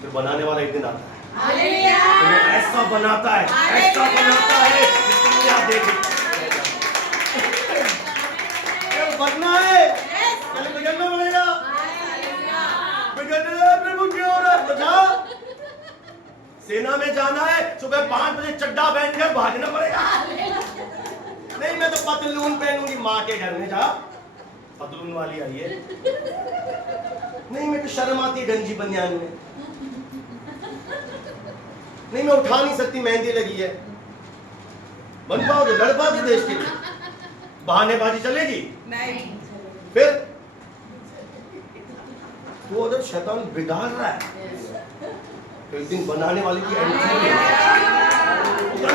फिर बनाने वाला एक दिन आता है, ऐसा बनाता है, ऐसा बनाता है जिसको आप देखें। बनना है, पहले बिगड़ना पड़ेगा। बिगड़ना प्रभु क्यों हो रहा है, बचा। सेना में जाना है, सुबह 5 बजे चड्डा पहनकर भागना पड़ेगा। नहीं मैं तो पतलून पहनूंगी, माँ के घर में जा पतलून वाली आई है। नहीं मैं तो शर्म आती है गंजी बनियान में। नहीं मैं उठा नहीं सकती, मेहंदी लगी है। बन पाओगे, लड़ पाओगे देश के लिए, बहानेबाजी चलेगी नहीं। फिर वो अगर शैतान बिगाड़ रहा है तो एक दिन बनाने वाले की एंट्री है।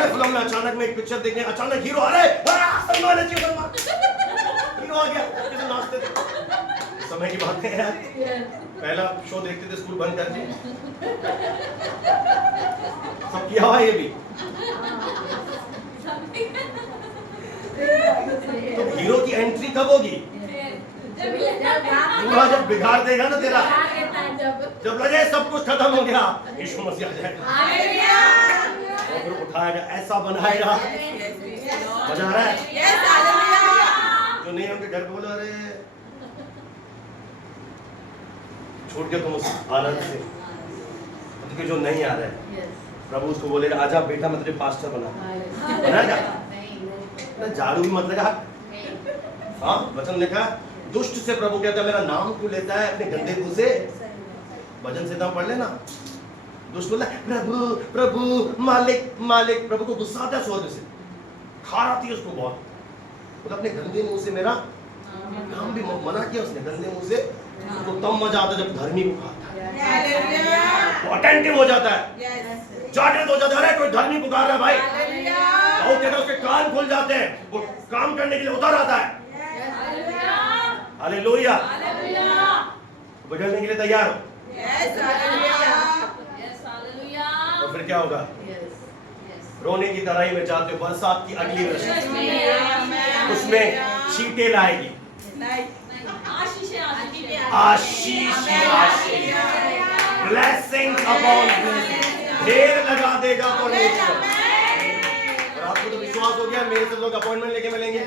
फिल्म में अचानक में एक पिक्चर देखने, अचानक हीरो आ रहा है, हीरो आ गया, कैसे नाचते थे। समय की बात है यार, पहला शो देखते थे स्कूल बंद करके, सब किया हुआ ये भी। तो हीरो की एंट्री कब होगी, पूरा जब बिगाड़ देगा ना तेरा, जब लगे सब कुछ खत्म हो गया, यीशु मसीह आ जाएगा और फिर उठाएगा, ऐसा बनाएगा। मजा आ रहा है। जो नहीं उनके घर बोल रहे छोड़ के तुम उस आनंद से, क्योंकि जो नहीं आ रहा है प्रभु उसको बोलेगा आजा बेटा मैं तुझे पास्टर बनाएगा। झाड़ू भी मत लगा। हाँ वचन लिखा, दुष्ट से प्रभु कहता है मेरा नाम क्यों लेता है अपने गंदे मुंह से। भजन से पढ़ लेना। दुष्ट बोला प्रभु प्रभु मालिक मालिक, प्रभु को गुस्सा आता है स्वर्ग से, खार आती है उसको बहुत। तो अपने गंदे मुंह से मेरा नाम भी मना किया उसने, गंदे मुंह से। उसको तब मजा आता है जब धर्मी को खाता है, वो अटेंटिव हो जाता है, जागृत हो जाता है। अरे कोई धर्मी पुकार रहा है भाई, और कहता उसके कान खुल जाते हैं, वो काम करने के लिए उतर आता है। हालेलुया, बदलने के लिए तैयार हो। तो फिर क्या होगा, रोने की तराई में जाते हो, बरसात की अगली वृष्टि उसमें छींटे लाएगी, आशीष आशीष, ब्लेसिंग्स अपॉन ब्लेसिंग्स, ढेर लगा देगा परमेश्वर। और आपको तो विश्वास हो गया मेरे से लोग अपॉइंटमेंट लेके मिलेंगे,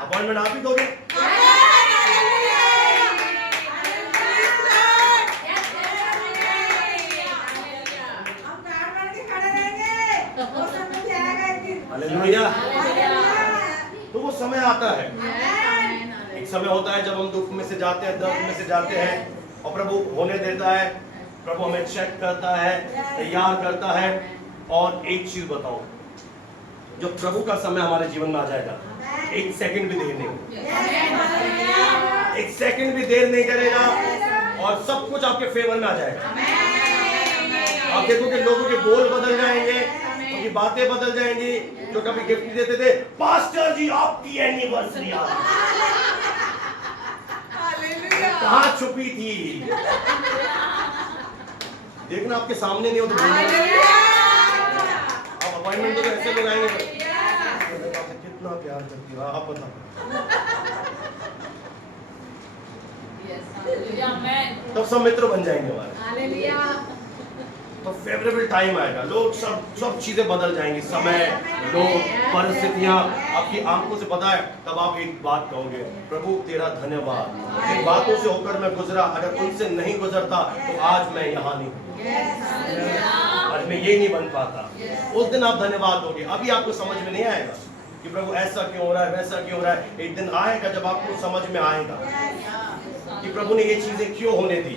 अपॉइंटमेंट आप ही दोगे। हालेलुया। तो वो समय आता है, एक समय होता है जब हम दुख में से जाते हैं, दर्द में से जाते हैं, और प्रभु होने देता है, प्रभु हमें चेक करता है, तैयार करता है। और एक चीज बताओ, जब प्रभु का समय हमारे जीवन में आ जाएगा, एक सेकंड भी देर नहीं, एक सेकंड भी देर नहीं करेगा और सब कुछ आपके फेवर में आ जाएगा। आप देखोगे लोगों के बोल बदल जाएंगे, उनकी बातें बदल जाएंगी। जो कभी गिफ्ट देते थे, पास्टर जी आपकी एनिवर्सरी आ गई, कहाँ छुपी थी, देखना आपके सामने नहीं हो तो आप अपॉइंटमेंट तो ऐसे लोग आएंगे, कितना प्यार करती हो आप बता। तब सब मित्र बन जाएंगे हमारे। तो फेवरेबल टाइम आएगा, लोग सब चीजें बदल जाएंगी, समय, लोग, परिस्थितियां आपकी आंखों से पता है। तब आप एक बात कहोगे, प्रभु तेरा धन्यवाद, जिन बातों से होकर मैं गुजरा, अगर उनसे नहीं गुजरता तो आज मैं यहाँ नहीं, आज मैं ये नहीं बन पाता। उस दिन आप धन्यवाद दोगे। अभी आपको समझ में नहीं आएगा कि प्रभु ऐसा क्यों हो रहा है, वैसा क्यों हो रहा है। एक दिन आएगा जब आपको समझ में आएगा कि प्रभु ने ये चीजें क्यों होने दी,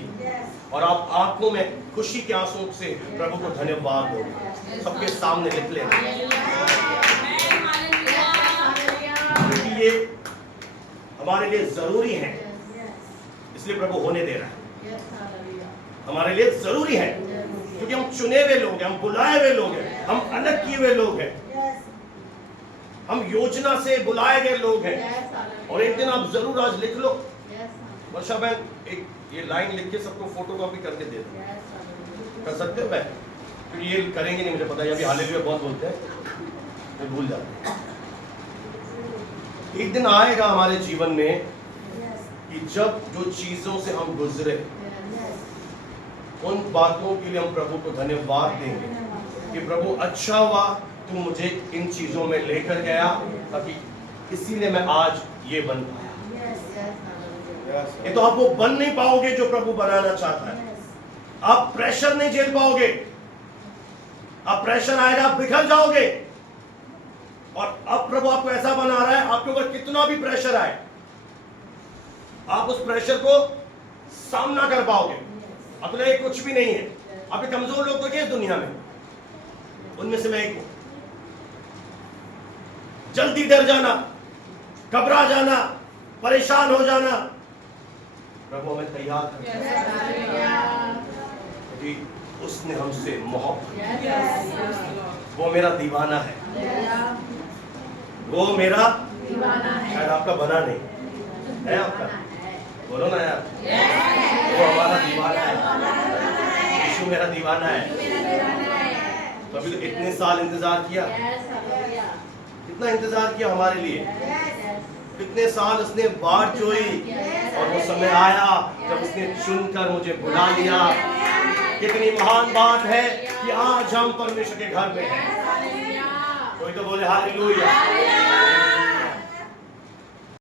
और आप आंखों में खुशी के आंसू से प्रभु को धन्यवाद दोगे, सबके सामने लिख लेना, क्योंकि ये हमारे लिए जरूरी है। इसलिए प्रभु होने दे रहा है, हमारे लिए जरूरी है, क्योंकि हम चुने हुए लोग हैं, हम बुलाए हुए लोग हैं, हम अलग किए हुए लोग हैं, हम योजना से बुलाए गए लोग हैं। और एक दिन आप जरूर आज लिख लो, वर्षा बहन एक ये लाइन लिख के सबको फोटोकॉपी करके दे दो, कर सकते हो बहन? क्योंकि ये करेंगे नहीं, मुझे पता है, अभी हालेलुया बहुत बोलते हैं, मैं भूल जाते हैं। एक दिन आएगा हमारे जीवन में कि जब जो चीजों से हम गुजरे, उन बातों के लिए हम प्रभु को धन्यवाद देंगे कि प्रभु अच्छा हुआ तू मुझे इन चीजों में लेकर गया, ताकि इसीलिए मैं आज ये बन पाया। ये तो आप वो बन नहीं पाओगे जो प्रभु बनाना चाहता है। आप प्रेशर नहीं झेल पाओगे, आप प्रेशर आएगा आप बिखर जाओगे। और अब प्रभु आपको ऐसा बना रहा है, आपके ऊपर कितना भी प्रेशर आए आप उस प्रेशर को सामना कर पाओगे। अपने लिए कुछ भी नहीं है। आप कमजोर लोग तो क्या दुनिया में, उनमें से मैं एक हूं। जल्दी डर जाना, घबरा जाना, परेशान हो जाना, प्रभु हमें तैयार कर, क्योंकि उसने हमसे मोहब्बत, वो मेरा दीवाना है, वो मेरा दीवाना है। शायद आपका बना नहीं है, आपका बोलो ना यार, वो हमारा दीवाना है, यीशु मेरा दीवाना है। तो अभी तो इतने साल इंतजार किया, कितना इंतजार किया हमारे लिए, कितने साल उसने बाट जोई, और वो समय आया जब उसने चुनकर मुझे बुला लिया। कितनी महान बात है कि आज हम परमेश्वर के घर में हैं। कोई तो बोले हालेलुया।